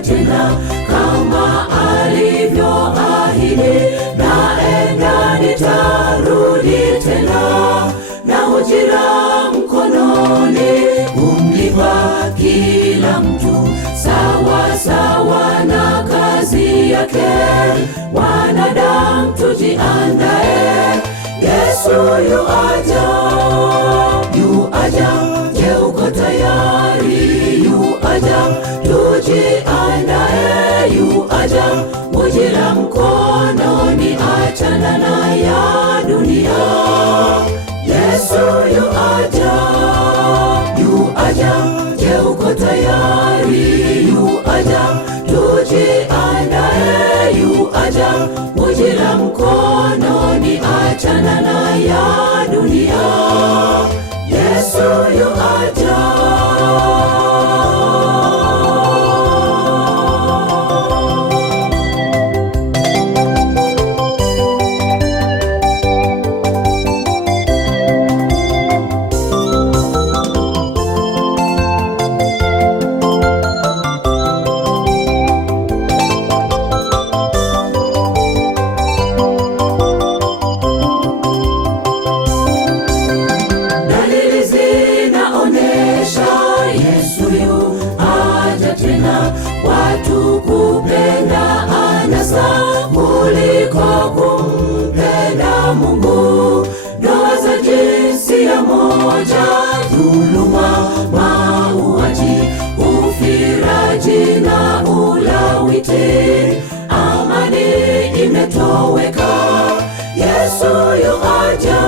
aja tena kama alivyoahidi, naenda nitarudi tena na ujira mkononi, kumlipa kila mtu sawa sawa na kazi yake. Wanadamu tujiandae, Yesu yu aja, yu aja. Je, uko tayari? Yu aja, tujiandae. Yu aja, ujira mkononi, achana na ya dunia. Yesu yu aja, yu aja. Je, uko tayari? Yu aja, tujiandae. Yu aja, ujira mkononi, achana na ya dunia. Yesu yu aja. Watu kupenda anasa kuliko kumpenda Mungu. Ndoa za jinsia moja, dhuluma, mauaji, ufiraji na ulawiti, amani imetoweka. Yesu yu aja,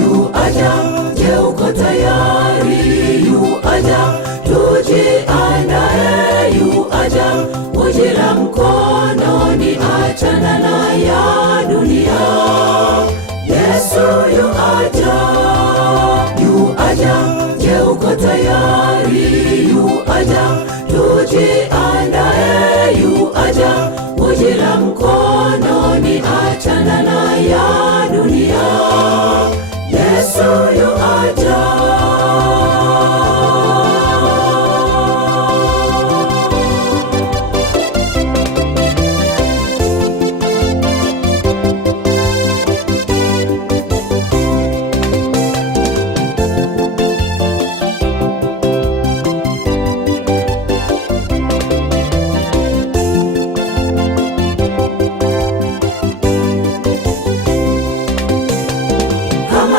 yu aja. Je, uko tayari? Yu aja, tujiandae. Yu aja, ujira mkononi, achana na ya dunia. Yesu yu aja, yu aja. Je, uko tayari? Yu aja, tujiandae. Yu aja, ujira mkononi, achana na ya dunia. Yesu yu aja.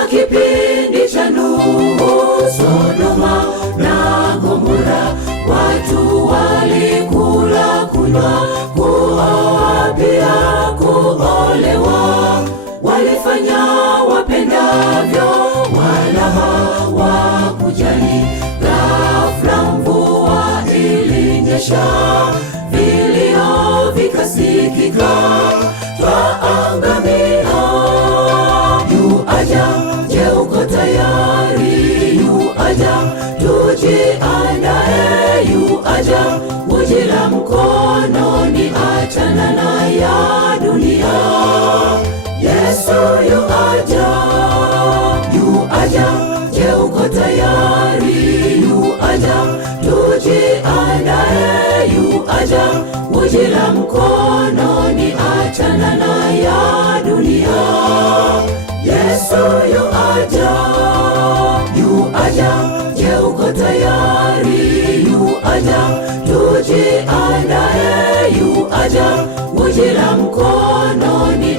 Kipindi cha Nuhu, Sodoma na Gomora, watu walikula, kunywa, kuoa pia kuolewa. Walifanya wapendavyo, wala hawakujali. Ghafla mvua ilinyesha, vilio vikasikika, twaangamia. Yu aja, je, uko tayari? Yu aja, tujiandae. Yu aja, ujira mkononi, achana na ya dunia. Yesu yu aja, yu aja. Je, uko tayari? Yu aja, tujiandae. Yu aja, ujira mkononi, achana na ya dunia. Yesu yu aja, yu aja. Je, uko tayari? Yu aja, tujiandae. Yu aja, ujira mkononi,